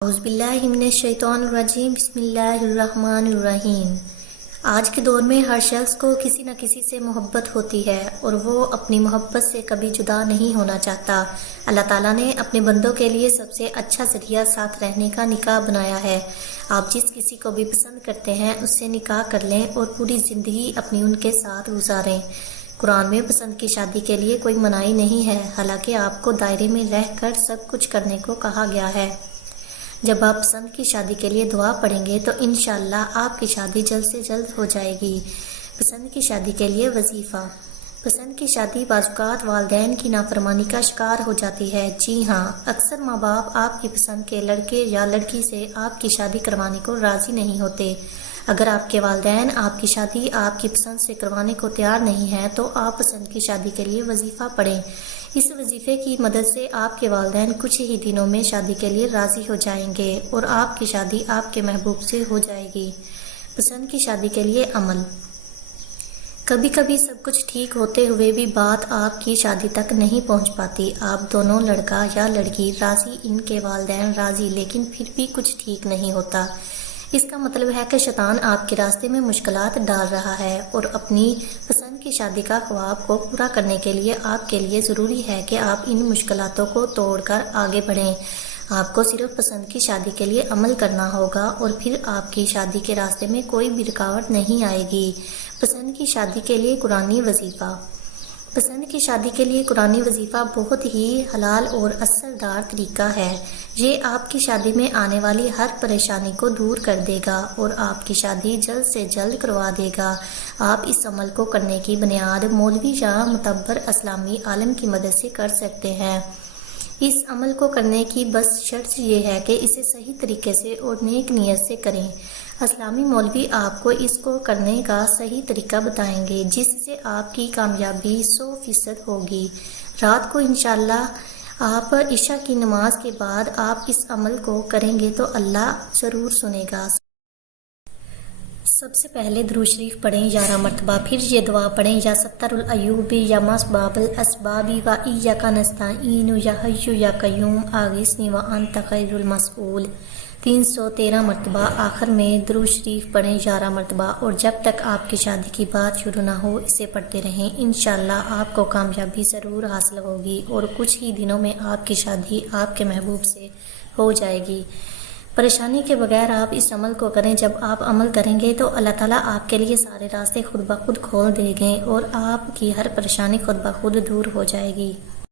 اعوذ باللہ من الشیطان الرجیم، بسم اللہ الرحمن الرحیم۔ آج کے دور میں ہر شخص کو کسی نہ کسی سے محبت ہوتی ہے اور وہ اپنی محبت سے کبھی جدا نہیں ہونا چاہتا۔ اللہ تعالیٰ نے اپنے بندوں کے لیے سب سے اچھا ذریعہ ساتھ رہنے کا نکاح بنایا ہے۔ آپ جس کسی کو بھی پسند کرتے ہیں اس سے نکاح کر لیں اور پوری زندگی اپنی ان کے ساتھ گزاریں۔ قرآن میں پسند کی شادی کے لیے کوئی منائی نہیں ہے، حالانکہ آپ کو دائرے میں رہ کر سب کچھ کرنے کو کہا گیا ہے۔ جب آپ پسند کی شادی کے لیے دعا پڑھیں گے تو انشاءاللہ آپ کی شادی جلد سے جلد ہو جائے گی۔ پسند کی شادی کے لیے وظیفہ۔ پسند کی شادی بعض اوقات والدین کی نافرمانی کا شکار ہو جاتی ہے۔ جی ہاں، اکثر ماں باپ آپ کی پسند کے لڑکے یا لڑکی سے آپ کی شادی کروانے کو راضی نہیں ہوتے۔ اگر آپ کے والدین آپ کی شادی آپ کی پسند سے کروانے کو تیار نہیں ہیں تو آپ پسند کی شادی کے لیے وظیفہ پڑھیں۔ اس وظیفے کی مدد سے آپ کے والدین کچھ ہی دنوں میں شادی کے لیے راضی ہو جائیں گے اور آپ کی شادی آپ کے محبوب سے ہو جائے گی۔ پسند کی شادی کے لیے عمل۔ کبھی کبھی سب کچھ ٹھیک ہوتے ہوئے بھی بات آپ کی شادی تک نہیں پہنچ پاتی۔ آپ دونوں لڑکا یا لڑکی راضی، ان کے والدین راضی، لیکن پھر بھی کچھ ٹھیک نہیں ہوتا۔ اس کا مطلب ہے کہ شیطان آپ کے راستے میں مشکلات ڈال رہا ہے اور اپنی پسند کی شادی کا خواب کو پورا کرنے کے لیے آپ کے لیے ضروری ہے کہ آپ ان مشکلاتوں کو توڑ کر آگے بڑھیں۔ آپ کو صرف پسند کی شادی کے لیے عمل کرنا ہوگا اور پھر آپ کی شادی کے راستے میں کوئی بھی رکاوٹ نہیں آئے گی۔ پسند کی شادی کے لیے قرآنی وظیفہ۔ پسند کی شادی کے لیے قرآنی وظیفہ بہت ہی حلال اور اثردار طریقہ ہے۔ یہ آپ کی شادی میں آنے والی ہر پریشانی کو دور کر دے گا اور آپ کی شادی جلد سے جلد کروا دے گا۔ آپ اس عمل کو کرنے کی بنیاد مولوی یا معتبر اسلامی عالم کی مدد سے کر سکتے ہیں۔ اس عمل کو کرنے کی بس شرط یہ ہے کہ اسے صحیح طریقے سے اور نیک نیت سے کریں۔ اسلامی مولوی آپ کو اس کو کرنے کا صحیح طریقہ بتائیں گے، جس سے آپ کی کامیابی 100% ہوگی۔ رات کو انشاءاللہ آپ عشاء کی نماز کے بعد آپ اس عمل کو کریں گے تو اللہ ضرور سنے گا۔ سب سے پہلے درود شریف پڑھیں 11 مرتبہ، پھر یہ دعا پڑھیں یا ستر العیوب یا مسباب الاسباب و ایاک نستعین یا حی یا قیوم اغثنی وانت خیر المسئول 313 مرتبہ۔ آخر میں درود شریف پڑھیں 11 مرتبہ، اور جب تک آپ کی شادی کی بات شروع نہ ہو اسے پڑھتے رہیں۔ انشاءاللہ آپ کو کامیابی ضرور حاصل ہوگی اور کچھ ہی دنوں میں آپ کی شادی آپ کے محبوب سے ہو جائے گی۔ پریشانی کے بغیر آپ اس عمل کو کریں۔ جب آپ عمل کریں گے تو اللہ تعالیٰ آپ کے لیے سارے راستے خود بخود کھول دیں گے اور آپ کی ہر پریشانی خود بخود دور ہو جائے گی۔